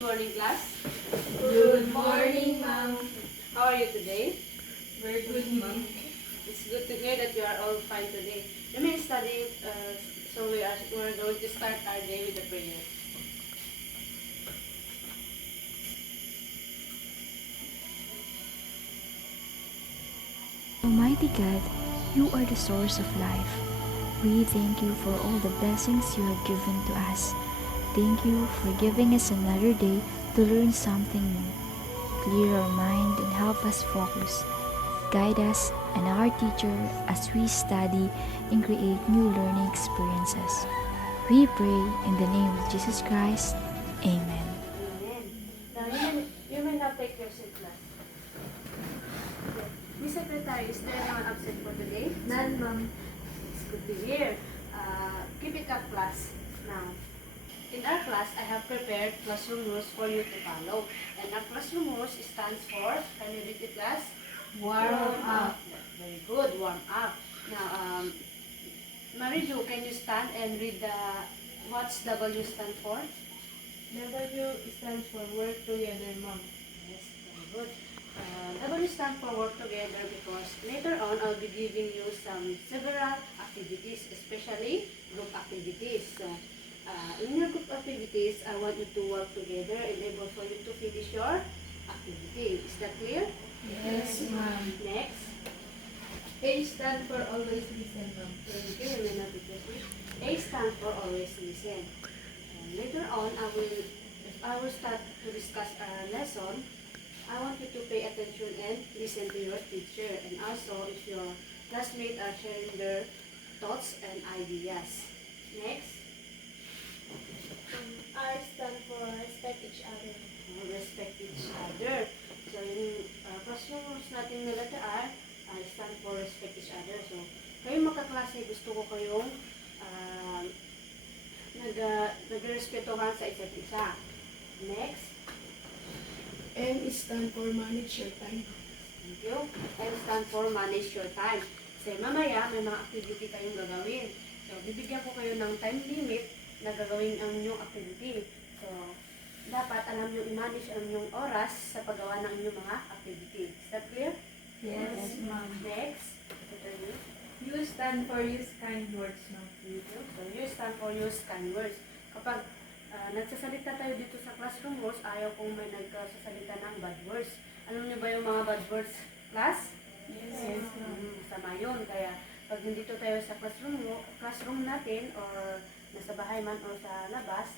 Morning, class. Good morning, ma'am. How are you today? Very good, ma'am. It's good to hear that you are all fine today. Let me study. So we're going to start our day with the prayer. Almighty God, you are the source of life. We thank you for all the blessings you have given to us. Thank you for giving us another day to learn something new. Clear our mind and help us focus. Guide us and our teacher as we study and create new learning experiences. We pray in the name of Jesus Christ. Amen. Amen. Now you may now take your seat, class. Okay. Miss Secretary, is there anyone absent for today? None, ma'am. It's good to hear. Keep it up, class. Now, in our class, I have prepared classroom rules for you to follow. And our classroom rules stands for, can you read it, class? Warm up. Very good, warm up. Now, Marijo, can you stand and read what's W stand for? W stands for work together, ma'am. Yes, very good. W stand for work together because later on I'll be giving you several activities, especially group activities. So, in your group activities, I want you to work together and able for you to finish your activity. Is that clear? Yes, ma'am. Next. A stands for always listen, ma'am. Thank you. You may not be confused. A stands for always listen. And later on, if I will start to discuss our lesson, I want you to pay attention and listen to your teacher. And also, if your classmates are sharing their thoughts and ideas. Next. R stands for respect each other. Respect each other. So, yung classroom rules natin na letter R, stand for respect each other. So, kayong magkaklase, gusto ko kayong nag-respetuhan sa isa't isa. Next. M stands for manage your time. Thank you. M stand for manage your time. Kasi mamaya, may mga activity kayong gagawin. So, bibigyan ko kayo ng time limit na gagawin ang inyong activity. So, dapat alam nyo i-manage ang inyong oras sa paggawa ng inyong mga activity. Is that clear? Yes, ma'am. Next. Ito yun. U stands for use kind words, ma'am. Thank you. So, you stand for use kind words. Kapag nagsasalita tayo dito sa classroom rules, ayaw kung may nagsasalita ng bad words. Alam niyo ba yung mga bad words, class? Yes, ma'am. Masama yun. Kaya, pag nandito tayo sa classroom natin, or nasa bahay man o sa labas,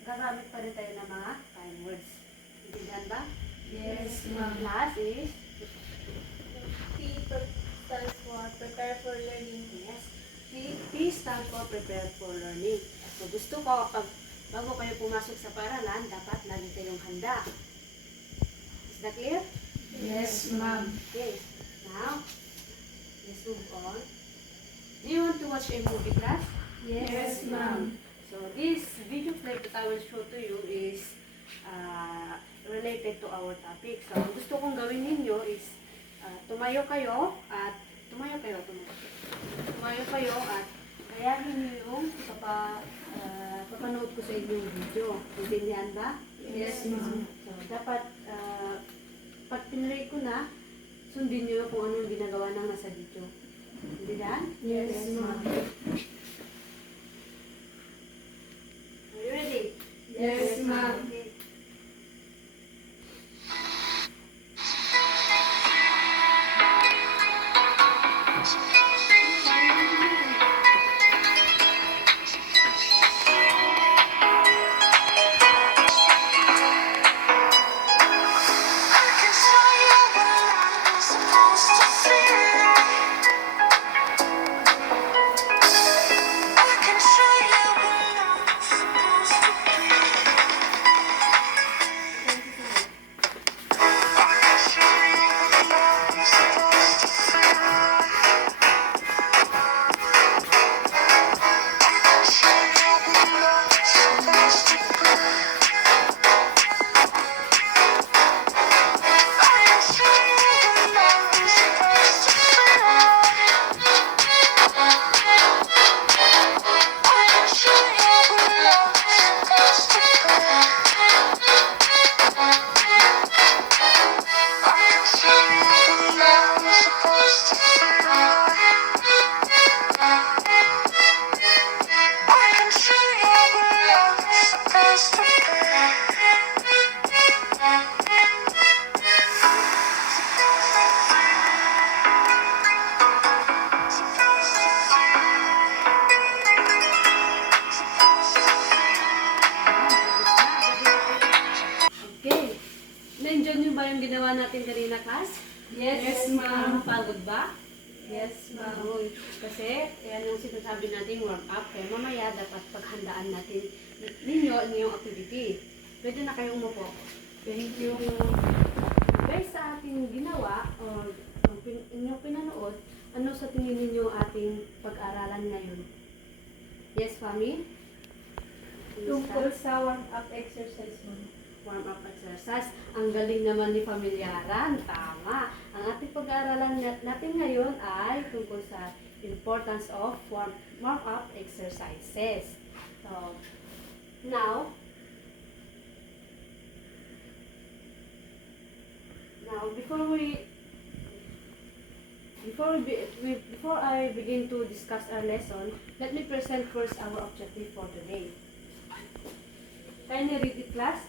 gagamit pa rin tayo ng mga kind words. Intindihan ba? Yes, ma'am. Last is, P stands for prepare for learning. yes, P stands for prepare for learning. So, gusto ko, bago kayo pumasok sa paaralan, dapat lagi kayong handa. Is that clear? Yes, ma'am. Okay. Now, let's move on. Do you want to watch a movie, class? Yes, ma'am. So, this video clip that I will show to you is related to our topic. So, ang gusto kong gawin ninyo is tumayo kayo at kayahin niyo yung papanood ko sa inyong video. Intindihan ba? Yes, ma'am. So, dapat pag pinray ko na, sundin niyo kung ano yung ginagawa ng nasa video. Intindihan? Yes, ma'am. Are you ready? Yes, ma'am. Okay. I can tell you what I'm supposed to feel. I can show you what I'm supposed to be. Napanood niyo ba yung ginawa natin kanina, class? Yes, ma'am. Pagod ba? Yes, ma'am. Kasi, yan yung sinasabi natin warm up. Kaya mamaya, dapat paghandaan natin ninyong activity. Pwede na kayong umupo. Thank you. Guys, sa ating ginawa, o inyong pinanood, ano sa tingin ninyo ating pag-aralan ngayon? Yes, Mami? Tungkol sa warm-up exercise mo. Warm-up exercise. Ang galing naman ni Pamilyaran. Tama. Ang ating pag-aaralan natin ngayon ay tungkol sa importance of warm-up exercises. So, now, before I begin to discuss our lesson, let me present first our objective for today. Can you read it, class?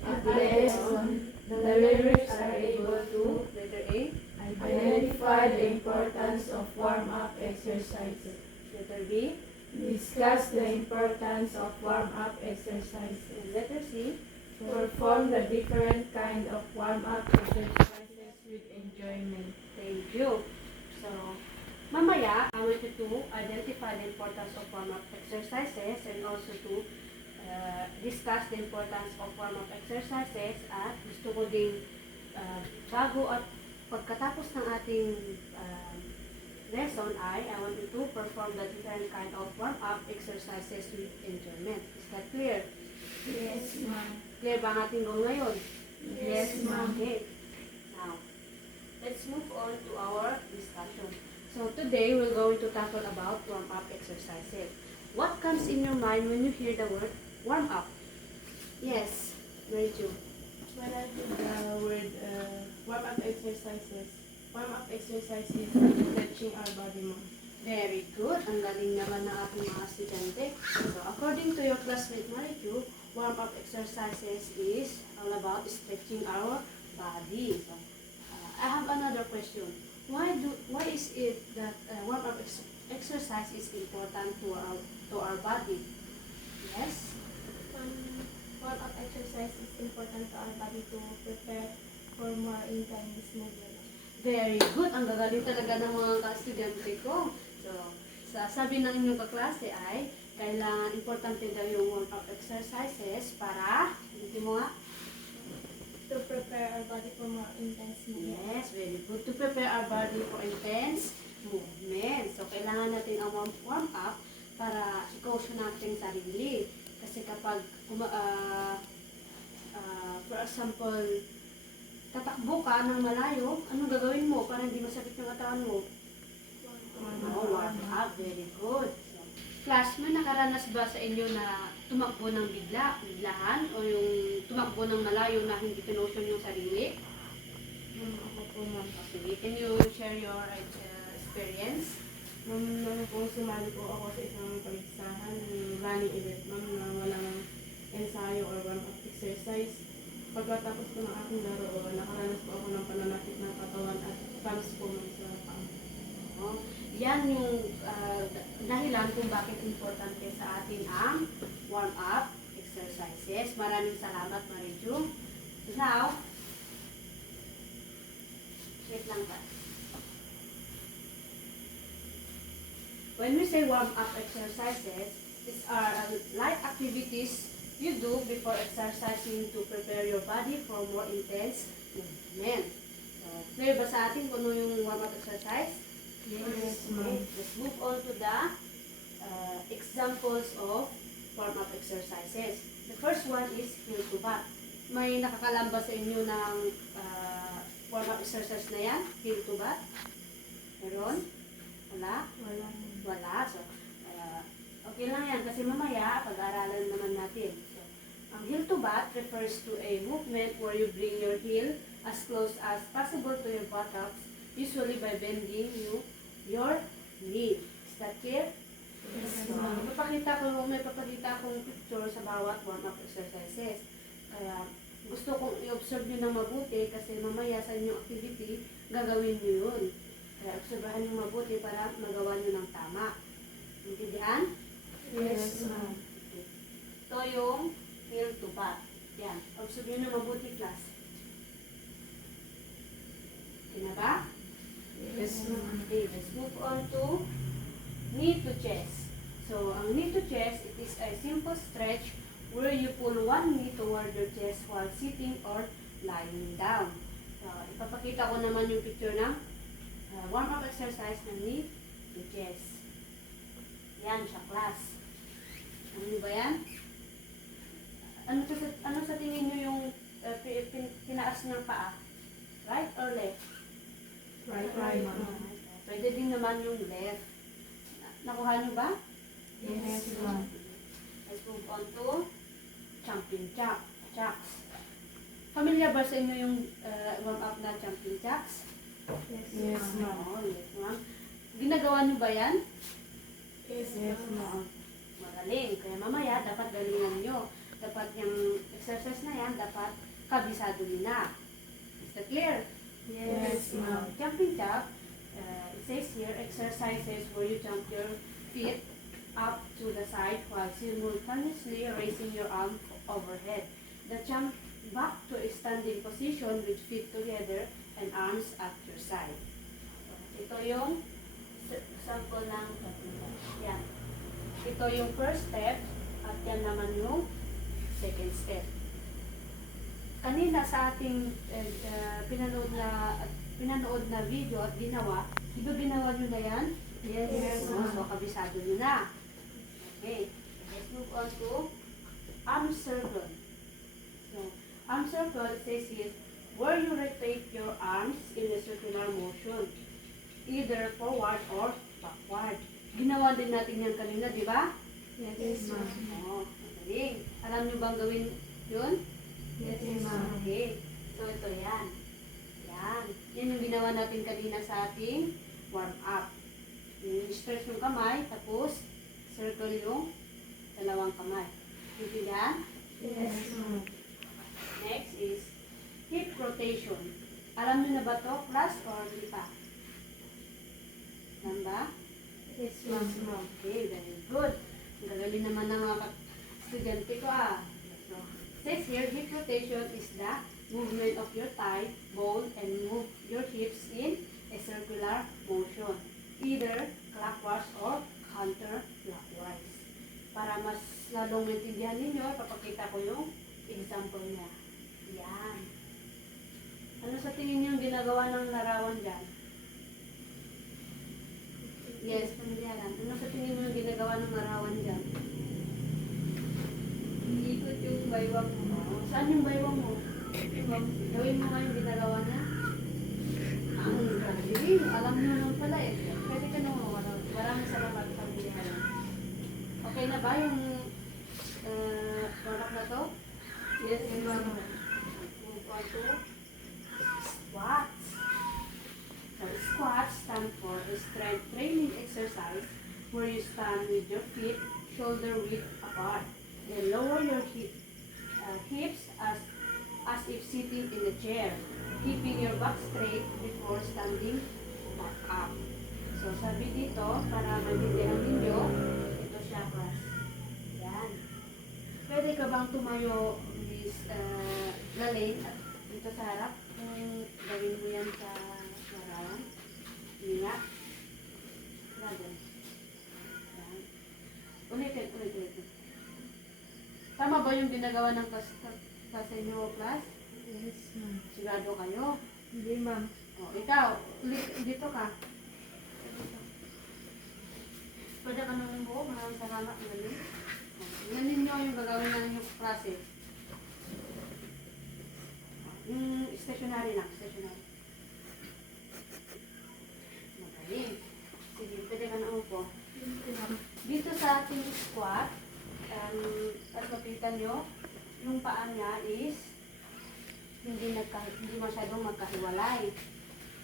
At the lesson, the learners are able to Letter A. identify the importance of warm-up exercises, Letter B. discuss the importance of warm-up exercises, And letter C. perform the different kind of warm-up exercises with enjoyment. Thank you. So, mamaya, I want you to identify the importance of warm-up exercises and also to discuss the importance of warm-up exercises at gusto ko din bago at pagkatapos ng ating lesson I want you to perform the different kind of warm-up exercises with enjoyment. Is that clear? Yes, ma'am. Clear ba ang ating goal ngayon? Yes, ma'am. Okay. Now, let's move on to our discussion. So today we're going to tackle about warm-up exercises. What comes in your mind when you hear the word warm-up? Yes, Mary Jo. When I do the word warm-up exercises is stretching our body, ma'am. Very good. Ang galing naman ng ating mga estudyante. So according to your classmate Mary Jo, warm-up exercises is all about stretching our body. So, I have another question. Why is it that warm-up exercise is important to our body? Yes. Warm-up exercise is important to our body to prepare for more intense movement. Very good. Ang gagaling talaga ng mga ka-estudyante ko. So, sabi ng inyong kaklase ay kailangan importante daw yung warm-up exercises para, hindi mo nga? To prepare our body for more intense movement. Yes, very good. To prepare our body for intense movement. So, kailangan natin ang warm-up para i-caution natin sarili. Kasi kapag, for example, tatakbo ka ng malayo, anong gagawin mo para hindi masakit yung katawan mo? Warm-up. Very good. So, class, may nakaranas ba sa inyo na tumakbo ng biglahan o yung tumakbo ng malayo na hindi kinotion yung sarili? Ako po, ma'am. Sige, can you share your experience? Ma'am, nung po sumali po ako sa isang paligsahan ng running event, ma'am, na walang ensayo or warm-up exercise. Pagkatapos po ng aking laro, nakaranas po ako ng pananakit ng katawan at cramps po, ma'am, sa paa. No? Yan yung dahilan kung bakit importante sa atin ang warm-up exercises. Maraming salamat, Mariju. Now, wait lang ba? When we say warm-up exercises, these are light activities you do before exercising to prepare your body for more intense movement. So, clear ba sa atin kung ano yung warm-up exercise? Yes, Okay, ma'am. let's move on to the examples of warm-up exercises. The first one is heel to back. May nakakalamba sa inyo ng warm-up exercise na yan? Heel to back? Meron? Wala? Wala, ma'am. Wala. So, okay lang yan kasi mamaya pag-aaralan naman natin. So, ang heel to bat refers to a movement where you bring your heel as close as possible to your buttocks, usually by bending your knee. Is that clear? Yes, So, ma'am. may papakita akong picture sa bawat warm-up exercises. Kaya, gusto kong i-observe nyo na mabuti kasi mamaya sa inyong activity, gagawin nyo yun. Kaya, obserbahan nyo mabuti para magawa nyo ng tama. Intindihan? Yes, ma'am. Ito yung heel to back. Yan. Busog nyo na mabuti, class. Okay na ba? Yes, ma'am. Okay, let's move on to knee to chest. So, ang knee to chest, it is a simple stretch where you pull one knee toward your chest while sitting or lying down. So, ipapakita ko naman yung picture ng warm-up exercise ng knee to chest. Yan siya, class. Ano nyo ba yan? Ano sa tingin nyo yung tinaas ng paa? Right or left? Right, ma'am. Pwede din naman yung left. Nakuha nyo ba? Yes, ma'am. Let's move on to jumping jacks. Familiar ba sa inyo yung warm-up na jumping jacks? Yes, ma'am. Oo, yes, ma'am. Ginagawa nyo ba yan? Yes, ma'am. Magaling. Kaya mamaya, dapat galingan nyo. Dapat yung exercise na yan, dapat kabisado nyo na. Is that clear? Yes, ma'am. Jumping jack, it says here, exercises where you jump your feet up to the side while simultaneously raising your arm overhead. The jump back to a standing position with feet together and arms at your side. Ito yung sample ng jumping jack. Yan. Ito yung first step at yan naman yung second step. Kanina sa ating pinanood na video at ginawa, di ba ginawa nyo na yan? Yes, So, ma'am. kabisado nyo na. Okay, let's move on to arm circle. So, arm circle, it says here, where you rotate your arms in a circular motion, either forward or backward. Ginawa din natin yan kanina, di ba? Yes, ma'am. Oo, magaling. Alam nyo bang gawin yun? Yes, ma'am. Okay. So, ito yan. Yan. Yan yung ginawa natin kanina sa ating warm-up. Stretch yung kamay, tapos circle yung dalawang kamay. Intindihan? Yes, ma'am. Next is hip rotation. Alam nyo na ba to, class, or di pa? Alam ba? Yes, ma'am. Okay, very good. Ang gagaling naman ng mga estudyante ko So, says here, hip rotation is the movement of your thigh, bone, and move your hips in a circular motion, either clockwise or counterclockwise. Para mas lalong maintindihan ninyo, papakita ko yung example niya. Yan. Ano sa tingin niyo yung ginagawa ng larawan dyan? Yes, pamilyaran. Ano sa tingin mo yung ginagawa ng larawan dyan? Ikot yung baywang mo. Saan yung baywang mo? Gawin mo nga yung ginagawa niya. Ang galing. Alam nyo naman pala eh. Pwede ka nung mawala. Maraming salamat pamilyaran. Okay na ba yung product na to? Yes, ma'am. Move on to squats. So, squats stand for a strength training exercise where you stand with your feet shoulder width apart. Then lower your hips as if sitting in a chair, keeping your back straight before standing back up. So, sabi dito, para maintindihan ninyo, ito siya, class. Yan. Pwede ka bang tumayo, Miss Lalaine, at dito sa harap? Kung gawin mo yan sa larawan. Hindi nga. Grabe. Yan. Ulitin. Tama ba yung ginagawa ng class sa inyo, class? Yes, ma'am. Sigado kayo. Hindi, ma'am. O, ikaw, dito ka. Pwede ka nung buo, maraming salamat. Galing. Tingnan ninyo yung gagawin ng inyong klase. Yung stationary lang, stationary. Magaling. Sige, pwede ka na upo. Dito sa ating squat, at makita nyo, yung paa niya is hindi masyadong magkahiwalay.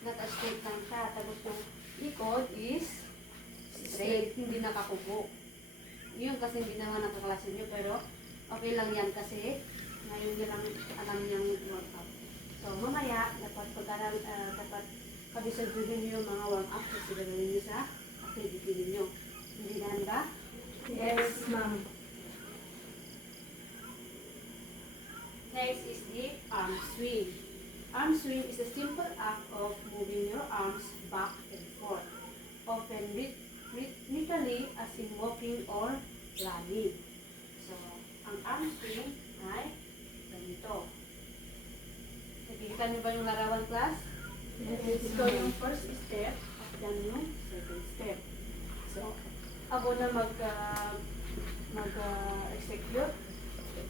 Naka-straight lang siya. Tapos yung ikot is straight, hindi nakakubo. Yun kasi hindi naman nakaklase nyo, pero okay lang yan kasi ngayon nyo lang alam niyang workout. So mamaya, dapat kabisaduhin nyo yung mga warm-up kasi gagawin nyo sa activity ninyo. Hindi na ba? Yes, ma'am. Next is the arm swing. Arm swing is a simple act of moving your arms back and forth, often literally as in walking or running. So, ang arm swing ay ganito. Nakikita niyo ba yung larawan, class? Ito yung first step at yan yung second step. So, ako na mag-execute.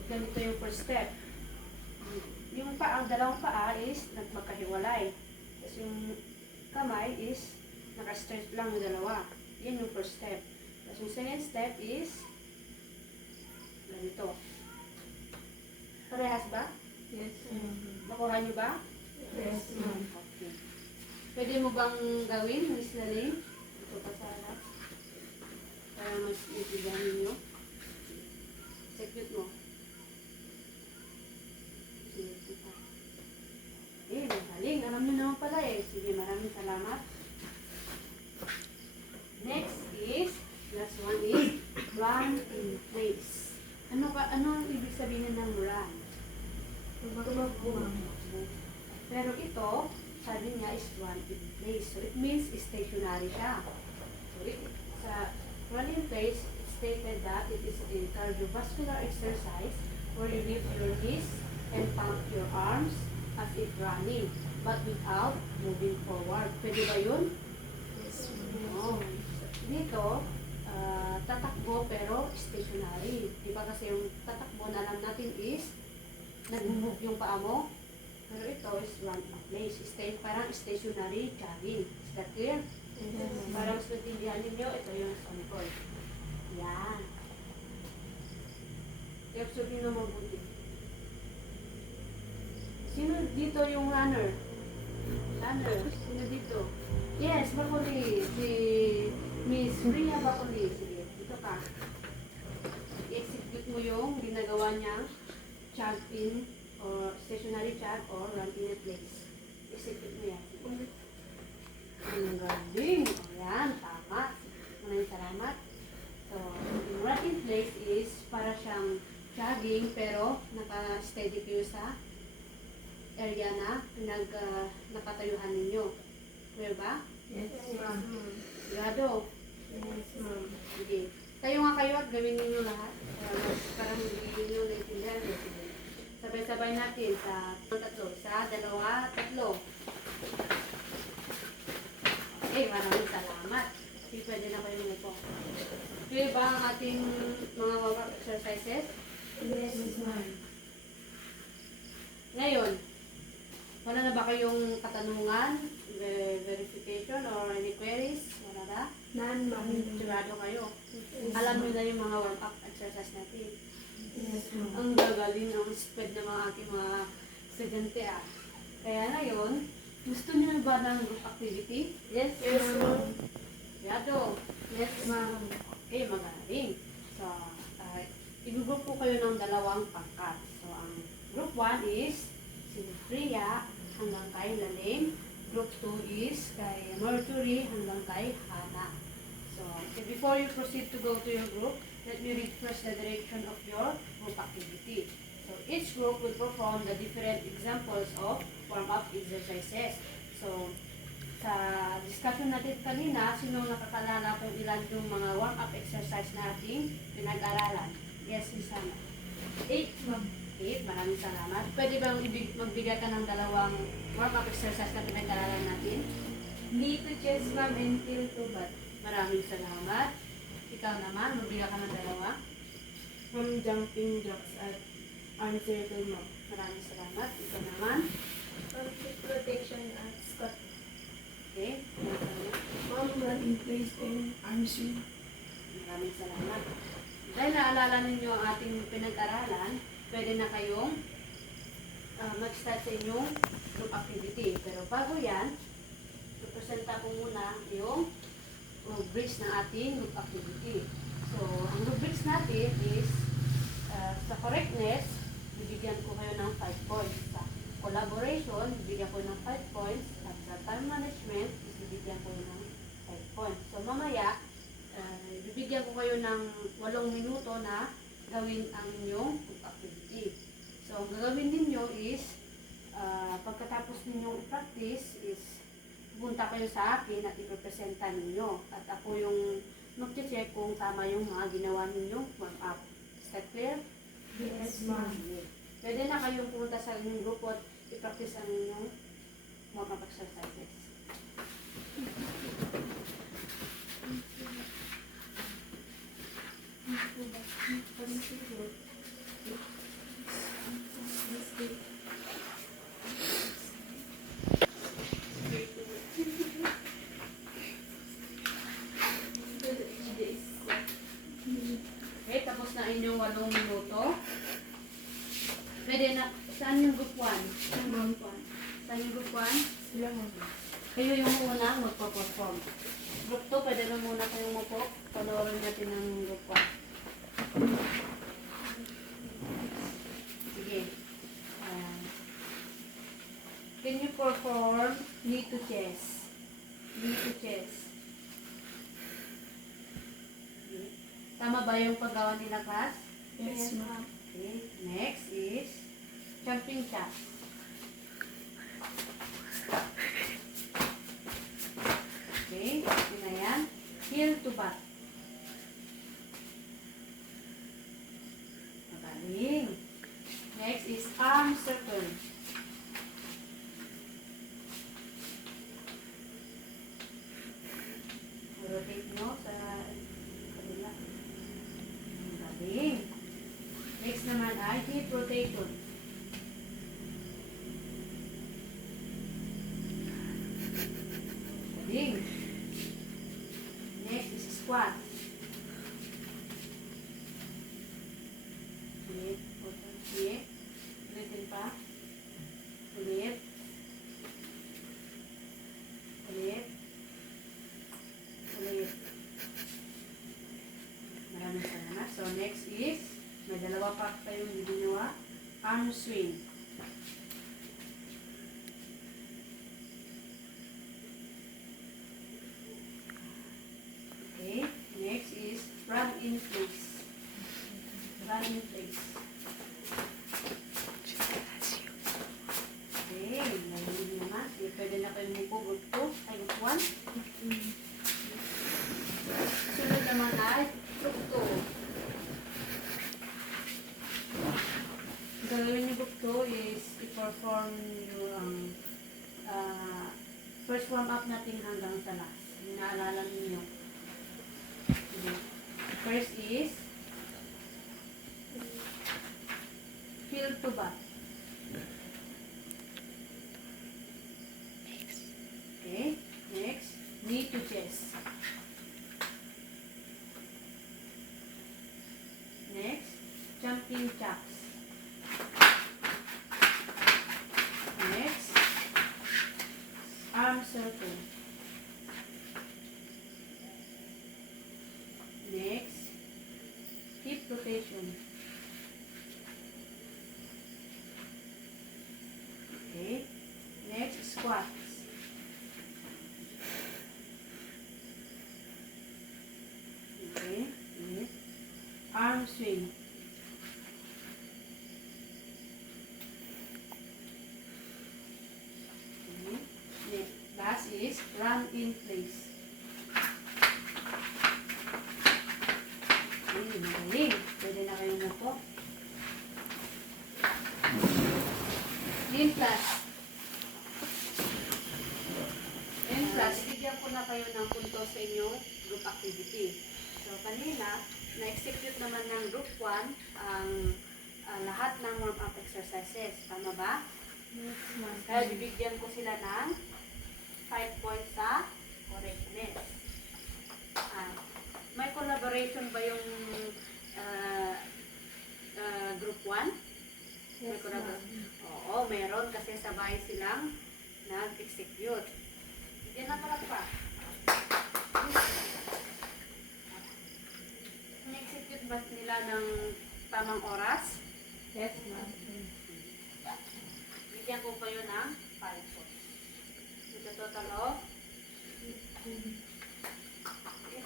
Ganito yung first step. Yung ang dalawang paa is magkahiwalay. Tapos yung kamay is naka-stretch lang yung dalawa. Yan yung first step. Tapos yung second step is ganito. Parehas ba? Yes. Nakuha niyo ba? Yes, ma'am. Okay. Pwede mo bang gawin, Miss Laling? Ito pa sa harap. Para mas ibigyan ninyo. Execute mo. Magaling. Alam niyo naman pala eh. Sige, maraming salamat. Next is, last one is, run in place. Ano ang ibig sabihin ng run? Pero ito, sabi niya is run in place. So, it means stationary siya. So, sa run in place, it stated that it is a cardiovascular exercise where you lift your knees and pump your arms as if running, but without moving forward. Pwede ba yun? Yes, Oo. Dito, tatakbo pero stationary. Di ba kasi yung tatakbo na alam natin is nag-move yung paa mo. Pero ito is run in place. Parang stationary jogging. Is that clear? Para mas natindihan ninyo, ito yung sample. Yan. I-observe nyo na mabuti. Sino dito yung runner? Runner. Sino dito? Yes, Bakuli. Si Miss Priya Bakuli. Sige, dito ka. I-execute mo yung ginagawa niyang jog in or stationary jog or run in a place. Execute mo yan. Ang galing. Ayan, tama. Maraming salamat. So, yung run in place is para siyang jogging pero naka-steady kayo sa area na napatayuhan ninyo. Clear ba? Yes, ma'am. Sigurado? Yes, ma'am. Sige. Tayo nga kayo at gawin ninyo lahat. Para hindi ninyo naintindihan. Sige. Sabay-sabay natin sa tatlo. Isa, dalawa, tatlo. Okay, maraming salamat. Sige, pwede na kayo po. Clear ba ang ating mga warm-up exercises? Yes, ma'am. Ngayon, wala na ba kayong katanungan, verification, or any queries? Wala na? None, ma'am. Sigurado kayo. Alam niyo na yung mga warm-up exercise natin. Yes, ma'am. Ang gagaling, ang speed ng mga aking mga estudyante ah. Kaya ngayon, gusto niyo ba ng group activity? Yes, ma'am. Sigurado. Yes, ma'am. Okay, magaling. So, i-group po kayo ng dalawang pangkat. So, ang group 1 is si Priya hanggang kay Laling. Group 2 is kay Mercury hanggang kay Hana. So, okay, before you proceed to go to your group, let me read first the direction of your group activity. So, each group will perform the different examples of warm-up exercises. So, sa discussion natin kanina, sino nakakalala kung ilan yung mga warm-up exercise na ating pinag-aralan? Yes, Miss Hana. 8, ma'am. 8, maraming salamat. Pwede bang magbigay ka ng dalawang warm-up exercise na pinag-aralan natin? Knee to chest, ma'am, and heel to butt. Maraming salamat. Ikaw naman, magbigay ka ng dalawa. Ma'am, jumping jacks at arm circle, ma'am. Maraming salamat. Ikaw naman. Hip protection at squat. Okay. Maraming salamat. Ma'am, run in place and arm swing. Maraming salamat. Dahil naalala ninyo ang ating pinag-aralan, pwede na kayong mag-start sa inyong group activity. Pero bago yan, ipresenta ko muna yung rubrics ng ating group activity. So, ang rubrics natin is sa correctness, bibigyan ko kayo ng 5 points. Sa collaboration, bibigyan ko ng 5 points. At sa time management, bibigyan ko ng 5 points. So, mamaya, bibigyan ko kayo ng 8 minuto na gawin ang inyong group activity. So, ang gagawin din ninyo is, pagkatapos ninyong practice is, punta kayo sa akin at iprepresenta ninyo. At ako yung mag-check kung tama yung mga ginawa ninyong warm-up. Is that clear? Yes, ma'am. Pwede na kayong pumunta sa inyong grupo at i-practice ang inyong warm-up exercises. Okay, tapos na inyong 8 minuto. Pwede na, saan yung group 1? Saan yung group 1? Sila mo. Kayo yung unang magpa-perform. Group 2, pwede na muna kayong mapo. Panoorin natin ang group 1. Sige. Can you perform knee to chest? Knee to chest. Okay. Tama ba yung paggawa nila, class? Yes, ma'am. Okay. Next is jumping jacks. Okay, yun na yan. Heel to back. Magaling. Next is arm circle. Rotate nyo sa kabila. Magaling. Next naman ay hip rotation. Magaling. Next is squat. Ulit. Ulit. Ulitin pa. Ulit. Ulit. Ulit. Maraming salamat. So next is, may dalawa pa tayong ginawa. Arm swing. Okay. Next is run in place. Run in place. Okay. Nahihili naman. Okay, pwede na kayo mupo. Group 2. Ay, group 1. Sunod naman ay group 2. Gagawin niyo group 2 is i-perform yung first warm-up natin hanggang sa last. Yung naalala ninyo. Okay. First is heel to back. Okay. Next, knee to chest. Next, jumping jacks. Next, arm circle. Next, hip rotation. Okay. Next, squats. Okay. Next, arm swing. Okay. Next, last is run in place. Okay, magaling. Pwede na kayong mupo. In class. In class, bigyan ko na kayo ng punto sa inyong group activity. So, kanina, na-execute naman ng group 1 ang lahat ng warm-up exercises. Tama ba? Yes, ma'am. Kaya bibigyan ko sila ng 5 points sa correctness. May collaboration ba yung group 1? May Yes, collaboration? ma'am. Oo, meron kasi sabay silang nag-execute. Bigyan na pala pa. Na-execute ba nila ng tamang oras? Yes, ma'am. Bigyan ko kayo ng 5 points. Ito total of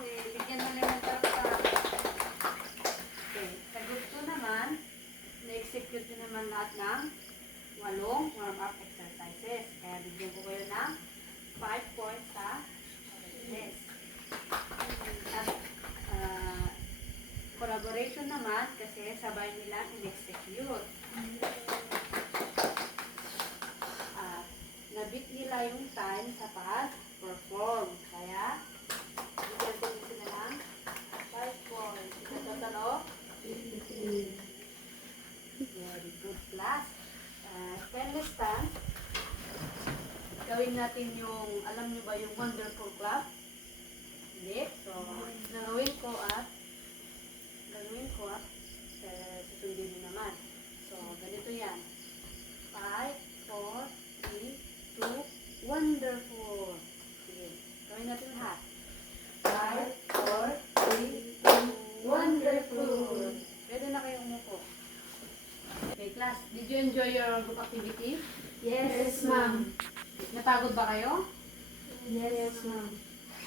bigyan na lang ng tarpa. Okay. Sa group 2 naman, na-execute nyo naman lahat ng 8 warm-up exercises. Kaya bigyan ko kayo ng 5 points sa yes. At collaboration naman kasi sabay nilang in-execute. At nabit nila yung time sa pag-perform. Kaya bigyan ko sila ng 5 points. Ito total of very good class. Stainless stand. Gawin natin yung, alam nyo ba yung wonderful clap? Hindi. So, gagawin ko at susundin nyo naman. So, ganito yan. 5, 4, 3, 2, wonderful. Sige, gawin natin lahat. 5, 4, 3, 2, wonderful. Pwede na kayong umupo. Okay, class, did you enjoy your group activity? Yes, ma'am. Napagod ba kayo? Yes, ma'am.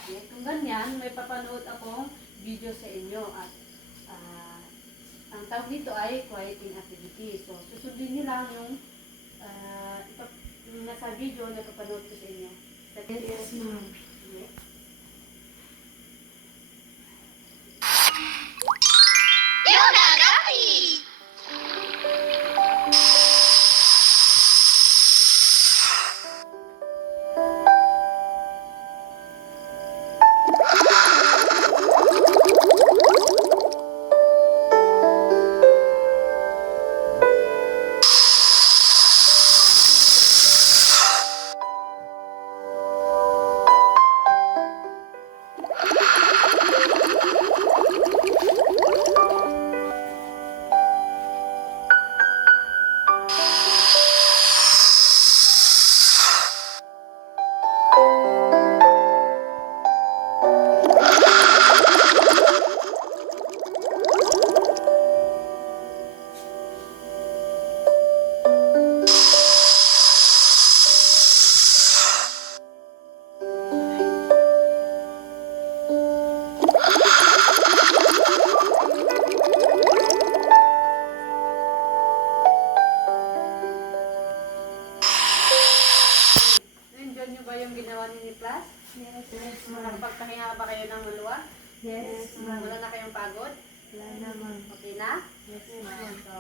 Okay, kung ganyan, may papanood akong video sa inyo at ang tawag dito ay quieting activity. So, susundin niyo lang yung nasa video na papanood ko sa inyo. Yes, ma'am. Okay. Na-enjoy nyo ba yung ginawa niyo ni class? Yes, ma'am. Nakapagpahinga ba kayo ng maluwag? Yes, ma'am. Wala na kayong pagod? Wala na, ma'am. Okay na? Yes, ma'am. So,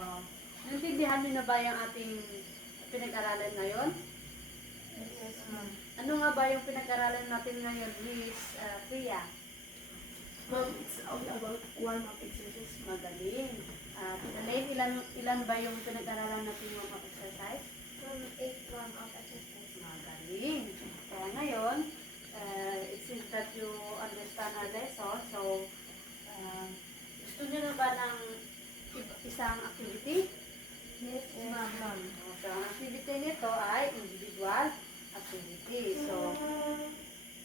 naintindihan niyo na ba yung ating pinag-aralan ngayon? Yes, ma'am. Ano nga ba yung pinag-aralan natin ngayon, Miss Priya? Ma'am, it's all about warm-up exercise. Magaling. Elaine, ilan ba yung pinag-aralan natin warm-up exercise? From 8 warm-up exercise. Magaling. Kaya ngayon, it seems that you understand our lesson. So, gusto niyo na ba ng isang activity? Yes, ma'am. So, ang activity nito ay individual activity. So,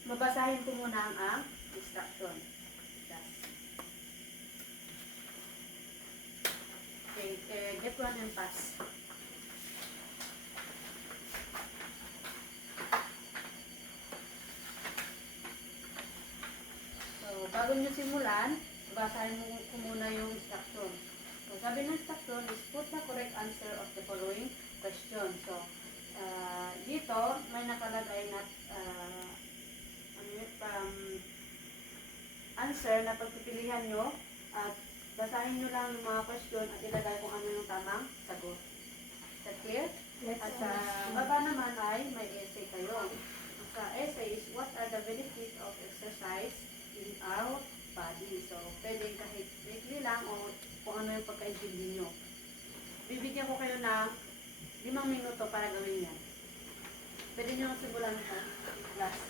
mabasahin ko muna ang instruction. Okay, get one and pass. So, bago nyo simulan, basahin ko muna yung instruction. So, sabi ng instruction is put the correct answer of the following question. So, dito, may nakalagay na answer na pagpipilihan nyo at basahin nyo lang yung mga question at ilagay kung ano yung tamang sagot. Is that clear? Yes, At sa baba naman ay may essay kayo. Sa essay is what are the benefits of exercise in our body. So, pwedeng kahit weekly lang o kung ano yung pagkaintindi nyo. Bibigyan ko kayo ng 5 minuto para gawin yan. Pwede nyo simulan sa class.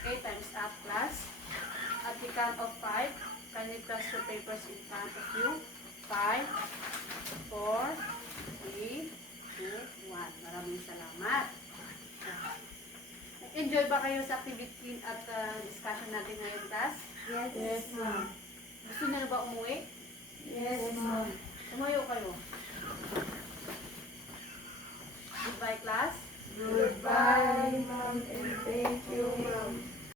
Okay, time's up, class. At the count of 5, kindly press your papers in front of you. 5, 4, 3, 2, 1. Maraming salamat. Enjoy ba kayo sa activity at discussion natin ngayon, class? Yes, ma'am. Gusto niyo na ba umuwi? Yes, ma'am. Tumayo kayo. Goodbye, class. Goodbye.